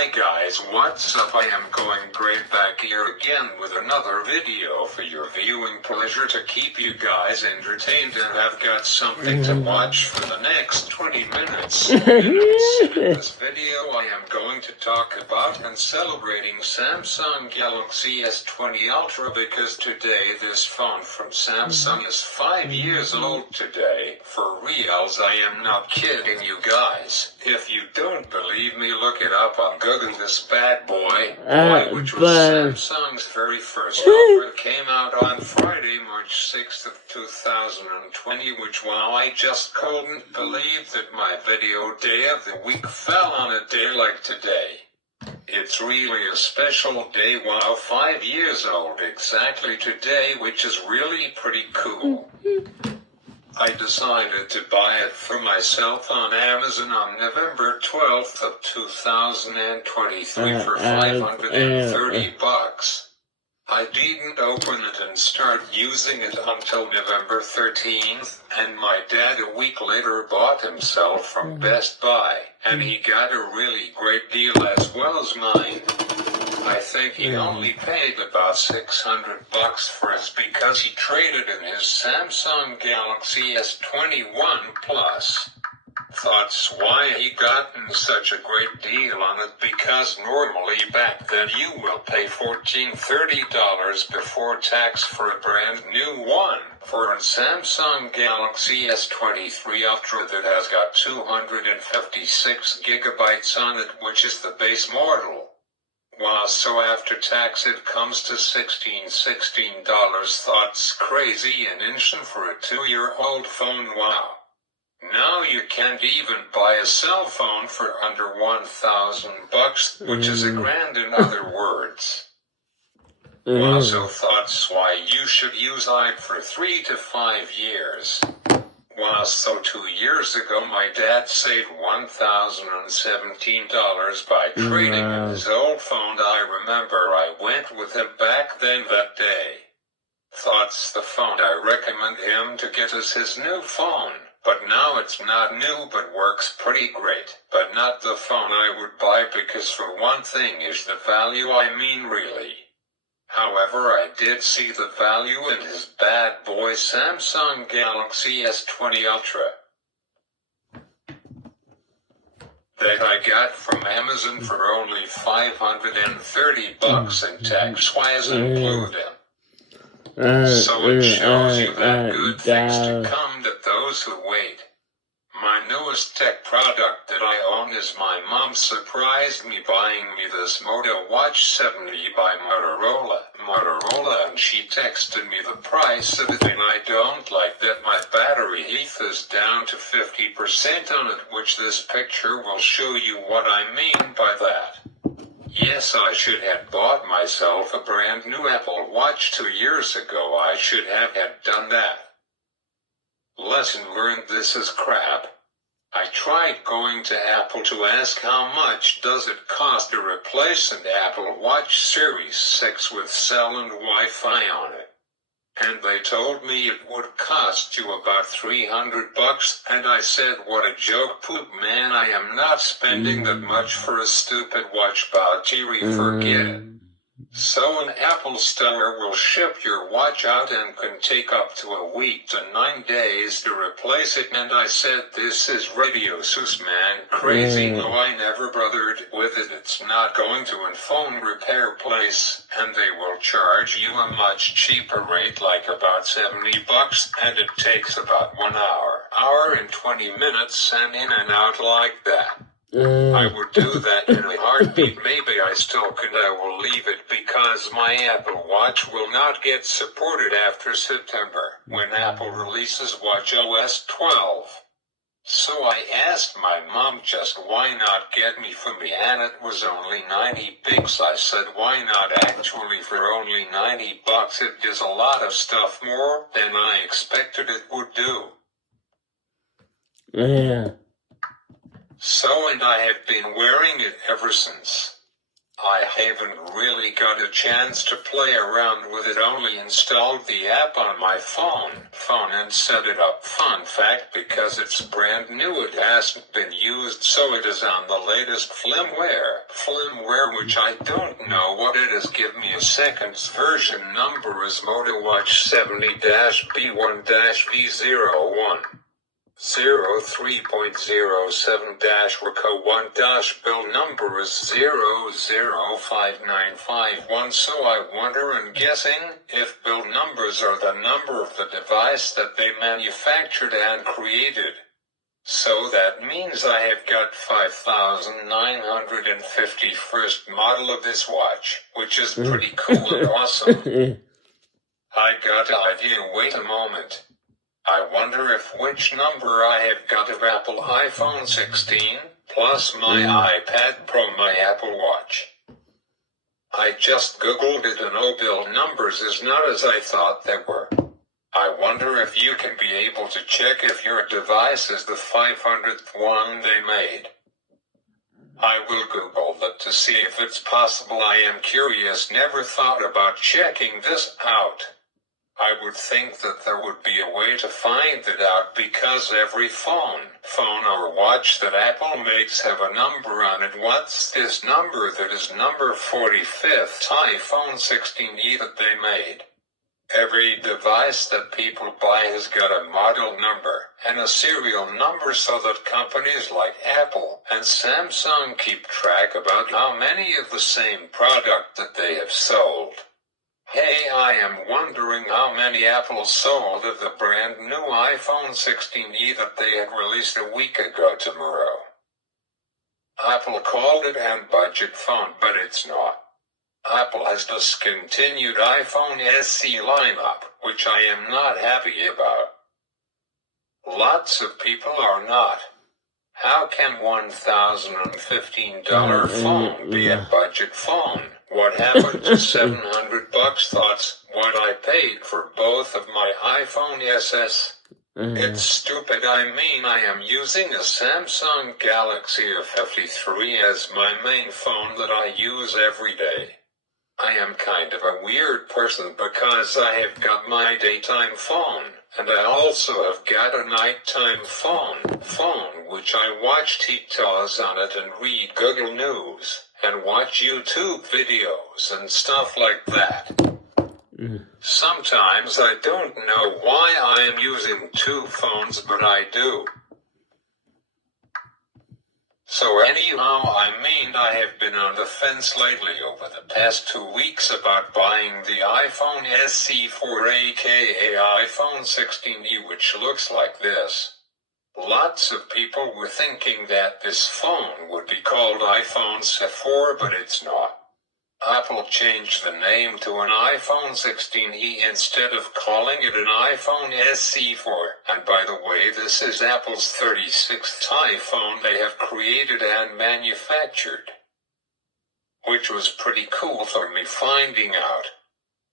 Hi guys, what's up? I am going great back here again with another video for your viewing pleasure to keep you guys entertained, and I've got something to watch for the next 20 minutes. In this video I am going to talk about and celebrating Samsung Galaxy S20 Ultra, because today this phone from Samsung is 5 years old today. For reals, I am not kidding you guys. If you don't believe me, look it up on Google. This bad boy, which was Samsung's very first Ultra, came out on Friday, March 6th of 2020, which, wow, I just couldn't believe that my video day of the week fell on a day like today. It's really a special day. Wow, 5 years old exactly today, which is really pretty cool. I decided to buy it for myself on Amazon on November 12th of 2023 for $530. I didn't open it and start using it until November 13th, and my dad a week later bought himself from Best Buy, and he got a really great deal as well as mine. I think he only paid about $600 for it because he traded in his Samsung Galaxy S21 Plus. Thoughts why he gotten such a great deal on it? Because normally back then you will pay $14-30 before tax for a brand new one. For a Samsung Galaxy S23 Ultra that has got 256 gigabytes on it, which is the base model. Wow, so after tax it comes to $16. Thoughts crazy and instant for a 2-year-old phone. Wow. Now you can't even buy a cell phone for under $1,000, which is $1,000 in other words. Wow, so thoughts why you should use it for 3 to 5 years. Wow, so 2 years ago my dad saved $1,017 by trading in his old phone. I remember I went with him back then that day. Thoughts the phone I recommend him to get is his new phone. But now it's not new but works pretty great. But not the phone I would buy, because for one thing is the value, I mean really. However, I did see the value in his bad boy Samsung Galaxy S20 Ultra that I got from Amazon for only $530 and tax-wise included. So it shows you that good things to come to those who wait. My newest tech product that I own is my mom surprised me buying me this Moto Watch 70 by Motorola, and she texted me the price of it, and I don't like that my battery health is down to 50% on it, which this picture will show you what I mean by that. Yes, I should have bought myself a brand new Apple Watch 2 years ago. I should have done that. Lesson learned, this is crap. I tried going to Apple to ask how much does it cost to replace an Apple Watch Series 6 with cell and Wi-Fi on it. And they told me it would cost you about $300, and I said, what a joke, poop man, I am not spending that much for a stupid watch battery, forget it. So an Apple store will ship your watch out and can take up to a week to 9 days to replace it, and I said, this is radio sus man, crazy. No, I never bothered with it. It's not going to a phone repair place, and they will charge you a much cheaper rate, like about $70, and it takes about 1 hour and 20 minutes, and in and out like that. I would do that in a heartbeat. Maybe I still could. I will leave it because my Apple Watch will not get supported after September, when Apple releases watchOS 12. So I asked my mom just why not get me for me, and it was only $90. I said, why not? Actually, for only $90 it does a lot of stuff more than I expected it would do. So, and I have been wearing it ever since. I haven't really got a chance to play around with it, only installed the app on my phone and set it up. Fun fact, because it's brand new, it hasn't been used, so it is on the latest firmware which I don't know what it is. Give me a second. Version number is MotoWatch 70-B1-V01. 03.07-RECO1- build number is 005951. So I wonder and guessing if build numbers are the number of the device that they manufactured and created. So that means I have got 5951st model of this watch, which is pretty cool and awesome. I got an idea. Wait a moment. I wonder if which number I have got of Apple iPhone 16, plus my iPad Pro, my Apple Watch. I just googled it and build numbers is not as I thought they were. I wonder if you can be able to check if your device is the 500th one they made. I will Google that to see if it's possible. I am curious, never thought about checking this out. I would think that there would be a way to find it out, because every phone or watch that Apple makes have a number on it. What's this number that is number 45th iPhone 16e that they made? Every device that people buy has got a model number and a serial number, so that companies like Apple and Samsung keep track about how many of the same product that they have sold. Hey, I am wondering how many Apple sold of the brand new iPhone 16e that they had released a week ago tomorrow. Apple called it a budget phone, but it's not. Apple has discontinued iPhone SE lineup, which I am not happy about. Lots of people are not. How can $1,015 phone be a budget phone? What happened to $700? Thoughts what I paid for both of my iPhone SS. It's stupid. I mean, I am using a Samsung Galaxy F53 as my main phone that I use every day. I am kind of a weird person because I have got my daytime phone, and I also have got a nighttime phone which I watch TikToks on it and read Google News and watch YouTube videos and stuff like that. Sometimes I don't know why I am using two phones, but I do. So anyhow, I have been on the fence lately over the past 2 weeks about buying the iPhone SE4, aka iPhone 16e, which looks like this. Lots of people were thinking that this phone would be called iPhone SE4, but it's not. Apple changed the name to an iPhone 16e instead of calling it an iPhone SE4. And by the way, this is Apple's 36th iPhone they have created and manufactured, which was pretty cool for me finding out.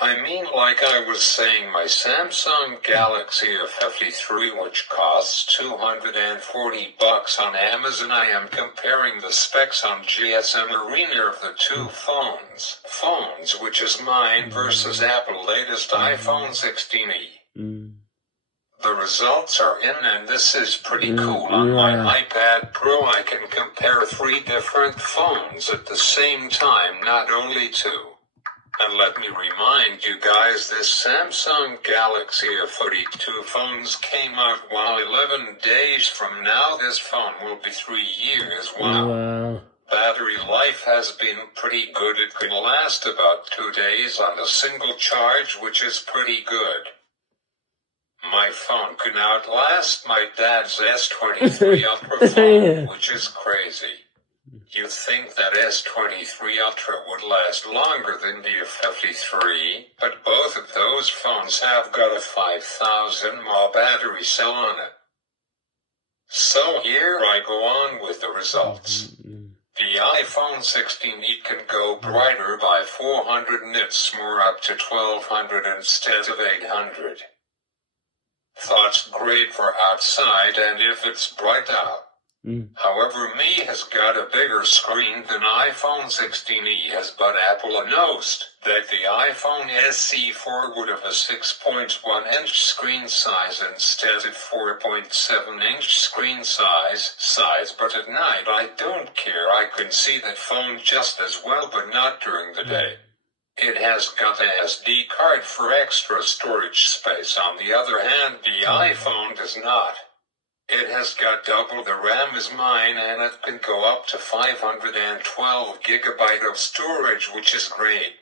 I mean, like I was saying, my Samsung Galaxy F53, which costs $240 on Amazon, I am comparing the specs on GSM Arena of the two phones, which is mine versus Apple latest iPhone 16e. The results are in, and this is pretty cool. On my iPad Pro, I can compare 3 different phones at the same time, not only 2. And let me remind you guys, this Samsung Galaxy F42 phones came out while 11 days from now this phone will be 3 years. Wow. Battery life has been pretty good. It can last about 2 days on a single charge, which is pretty good. My phone can outlast my dad's S20 Ultra phone, which is crazy. You'd think that S20 Ultra would last longer than the F53, but both of those phones have got a 5,000 mAh battery cell on it. So here I go on with the results. The iPhone 16e can go brighter by 400 nits more, up to 1200 instead of 800. Thoughts great for outside and if it's bright out. However, Me has got a bigger screen than iPhone 16e has, but Apple announced that the iPhone SE4 would have a 6.1-inch screen size instead of 4.7-inch screen size, but at night I don't care, I can see that phone just as well, but not during the day. It has got a SD card for extra storage space. On the other hand, the iPhone does not. It has got double the RAM as mine, and it can go up to 512 gigabyte of storage, which is great.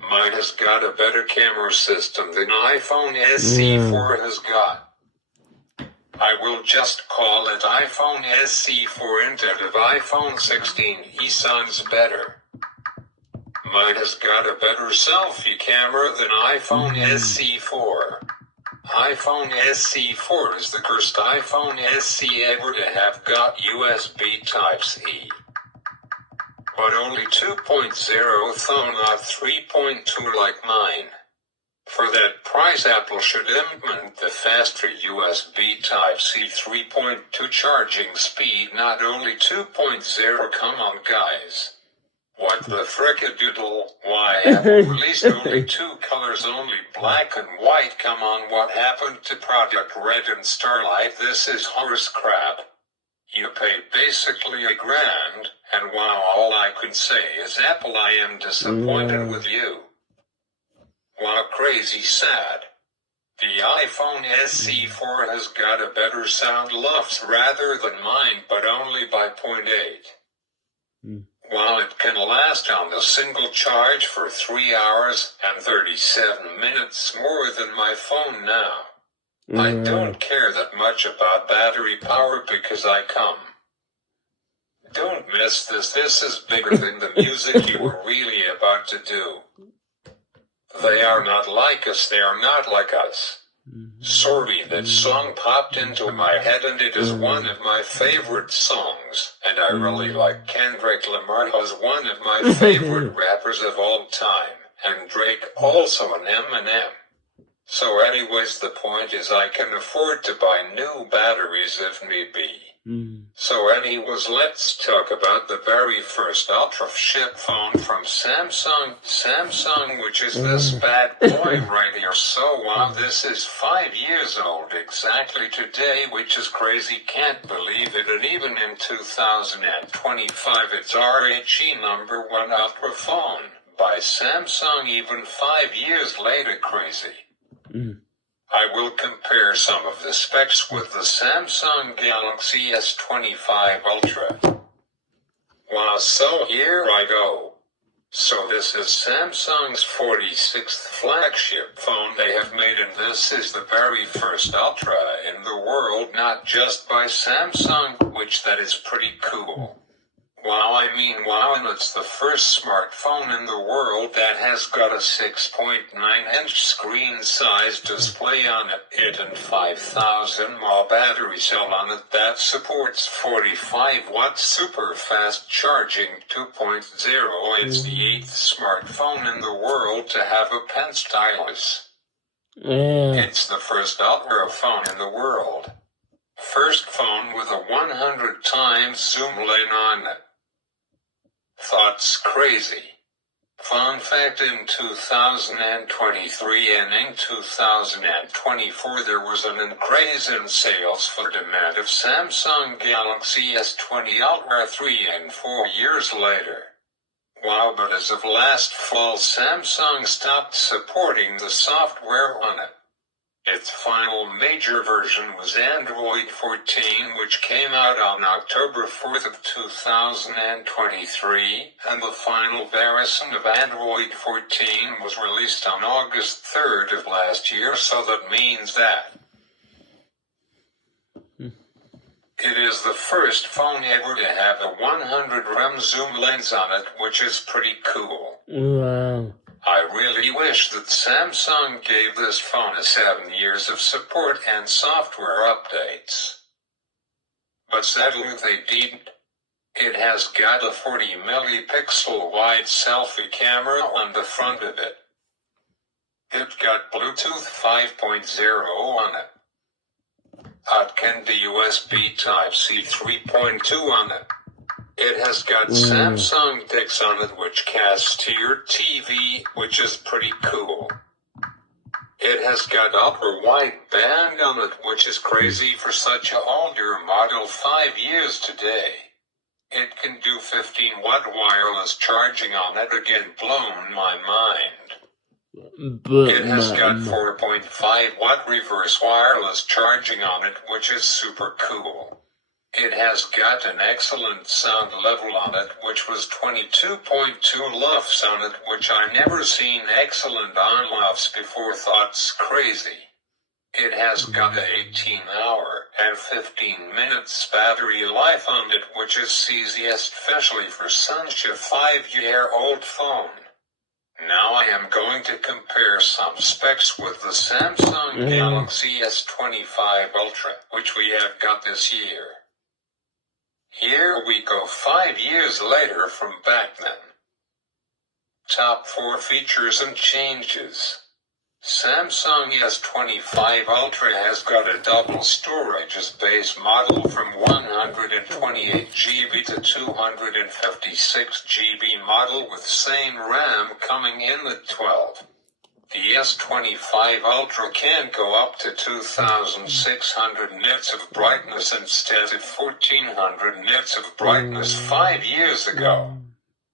Mine has got a better camera system than iPhone SE4 has got. I will just call it iPhone SE4 instead of iPhone 16. He sounds better. Mine has got a better selfie camera than iPhone SE4. iPhone SE4 is the first iPhone SE ever to have got USB Type-C. But only 2.0 though, not 3.2 like mine. For that price, Apple should implement the faster USB Type-C 3.2 charging speed, not only 2.0. Come on, guys. What the frickadoodle? Why, Apple released only two colors, only black and white. Come on, what happened to Product Red and Starlight? This is horse crap. You paid basically $1,000, and wow, all I can say is Apple, I am disappointed with you. Wow, crazy sad. The iPhone SE4 has got a better sound lux rather than mine, but only by 0.8. While it can last on the single charge for 3 hours and 37 minutes more than my phone now. I don't care that much about battery power because I come. Don't miss this. This is bigger than the music you were really about to do. They are not like us. They are not like us. Sorry, that song popped into my head and it is one of my favorite songs, and I really like Kendrick Lamar, who's one of my favorite rappers of all time, and Drake also an Eminem. So anyways, the point is I can afford to buy new batteries if need be. So anyways, let's talk about the very first ultra-ship phone from Samsung, which is this bad boy right here. So wow, this is 5 years old exactly today, which is crazy, can't believe it, and even in 2025 it's RHE #1 ultra phone by Samsung, even 5 years later, crazy. I will compare some of the specs with the Samsung Galaxy S25 Ultra. Wow, so here I go. So this is Samsung's 46th flagship phone they have made, and this is the very first Ultra in the world, not just by Samsung, which that is pretty cool. Wow, I mean wow, and it's the first smartphone in the world that has got a 6.9-inch screen size display on it and 5,000 mAh battery cell on it that supports 45 watt super fast charging 2.0. It's the 8th smartphone in the world to have a pen stylus. It's the first Ultra phone in the world. First phone with a 100 times zoom lens on it. Thoughts crazy. Fun fact, in 2023 and in 2024 there was an increase in sales for demand of Samsung Galaxy S20 Ultra 3 and 4 years later. Wow, but as of last fall Samsung stopped supporting the software on it. Its final major version was Android 14, which came out on October 4th of 2023, and the final version of Android 14 was released on August 3rd of last year, so that means that it is the first phone ever to have a 100 rem zoom lens on it, which is pretty cool. Wow. I really wish that Samsung gave this phone 7 years of support and software updates. But sadly they didn't. It has got a 40 megapixel wide selfie camera on the front of it. It got Bluetooth 5.0 on it. Can the USB Type-C 3.2 on it. It has got Samsung DeX on it which casts to your TV, which is pretty cool. It has got ultra wideband on it, which is crazy for such a older model 5 years today. It can do 15-watt wireless charging on it, again blown my mind. It has got 4.5-watt reverse wireless charging on it, which is super cool. It has got an excellent sound level on it, which was 22.2 lufs on it, which I never seen excellent on lufs before, thought's crazy. It has got a 18-hour and 15 minutes battery life on it, which is easy especially for such a 5-year-old phone. Now I am going to compare some specs with the Samsung Galaxy S25 Ultra, which we have got this year. Here we go 5 years later from back then. Top 4 features and changes. Samsung S25 Ultra has got a double storage as base model from 128 GB to 256 GB model with same RAM coming in at 12. The S25 Ultra can go up to 2,600 nits of brightness instead of 1,400 nits of brightness 5 years ago.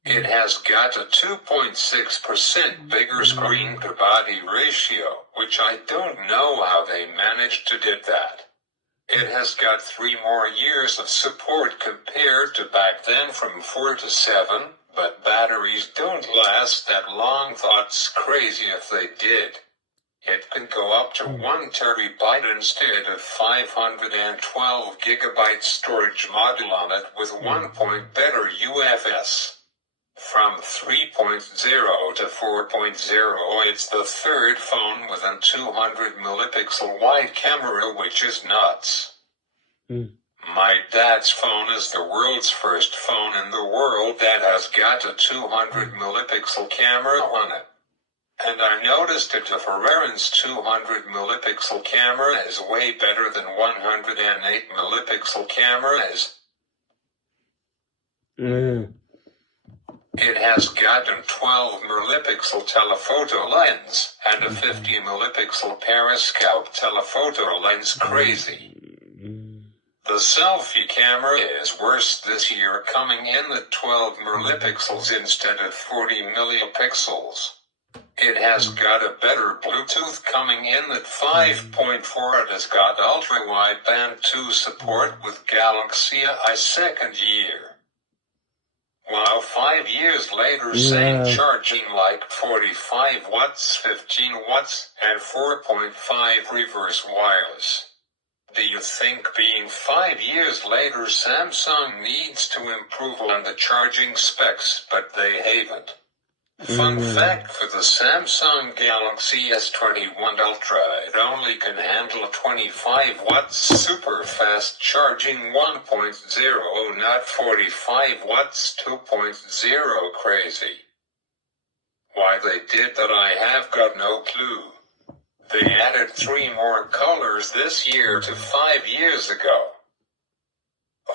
It has got a 2.6% bigger screen to body ratio, which I don't know how they managed to do that. It has got 3 more years of support compared to back then from 4 to 7, but batteries don't last that long, thought's crazy if they did. It can go up to 1 terabyte instead of 512 gigabyte storage module on it with 1 point better UFS. From 3.0 to 4.0, it's the third phone with a 200 megapixel wide camera, which is nuts. My dad's phone is the world's first phone in the world that has got a 200 megapixel camera on it. And I noticed that the Ferrari's 200 megapixel camera is way better than 108 megapixel camera is. It has got a 12 megapixel telephoto lens and a 50 megapixel periscope telephoto lens. Crazy. The selfie camera is worse this year, coming in at 12 megapixels instead of 40 megapixels. It has got a better Bluetooth coming in at 5.4. It has got ultra-wideband 2 support with Galaxy I second year. While 5 years later, same charging like 45 watts, 15 watts, and 4.5 reverse wireless. Do you think being 5 years later Samsung needs to improve on the charging specs, but they haven't? Fun fact for the Samsung Galaxy S21 Ultra, it only can handle 25 watts super fast charging 1.0, not 45 watts 2.0. Crazy. Why they did that I have got no clue. They added 3 more colors this year to 5 years ago.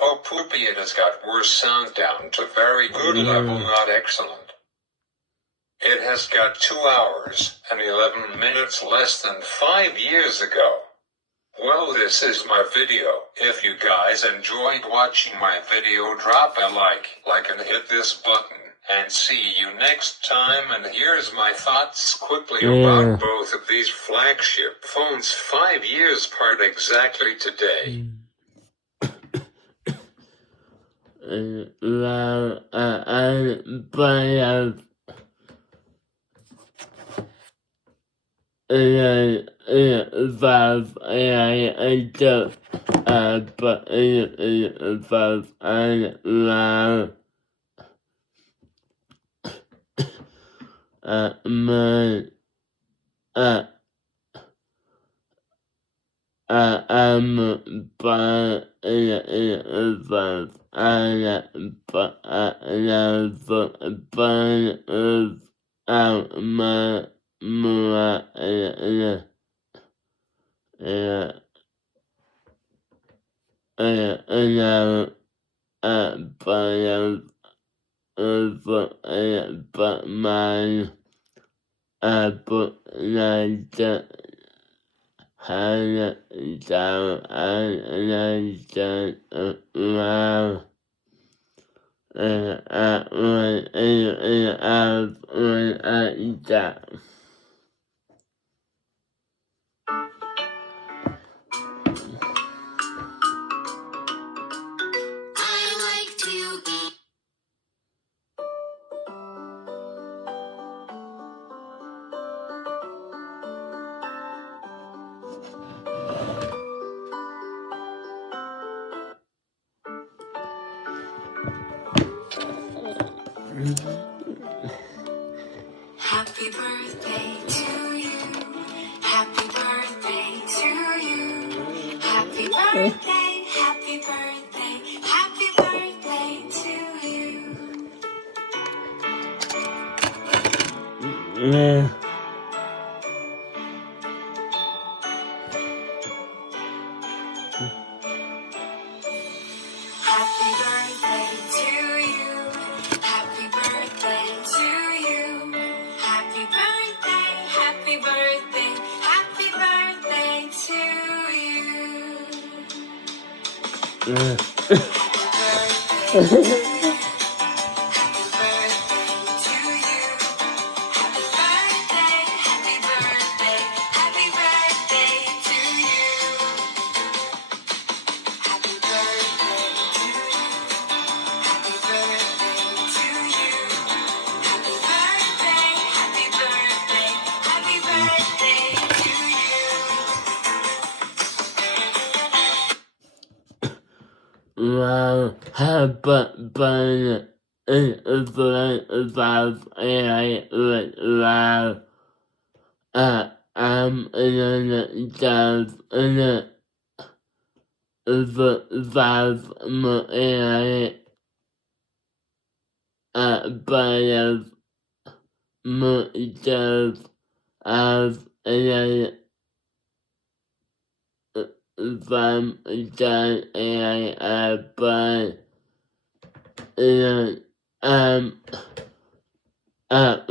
Oh poopy, it has got worse sound down to very good level, not excellent. It has got 2 hours and 11 minutes less than 5 years ago. Well, this is my video. If you guys enjoyed watching my video, drop a like and hit this button. And see you next time, and here's my thoughts quickly about both of these flagship phones 5 years apart exactly today. but my but had down wow down. Happy birthday to you. Happy birthday to you. Happy birthday, happy birthday, happy birthday to you. Happy birthday to you. Happy birthday to you. Happy birthday, happy birthday, happy birthday to you. Happy birthday to you. Happy birthday to you. Happy birthday, happy birthday, happy birthday to you. Happy birthday to you. Happy birthday to you. Happy birthday, happy birthday, happy birthday to you. Wow, but it's like about wow. I'm in a job in the five more but more jobs of from John but by my five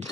but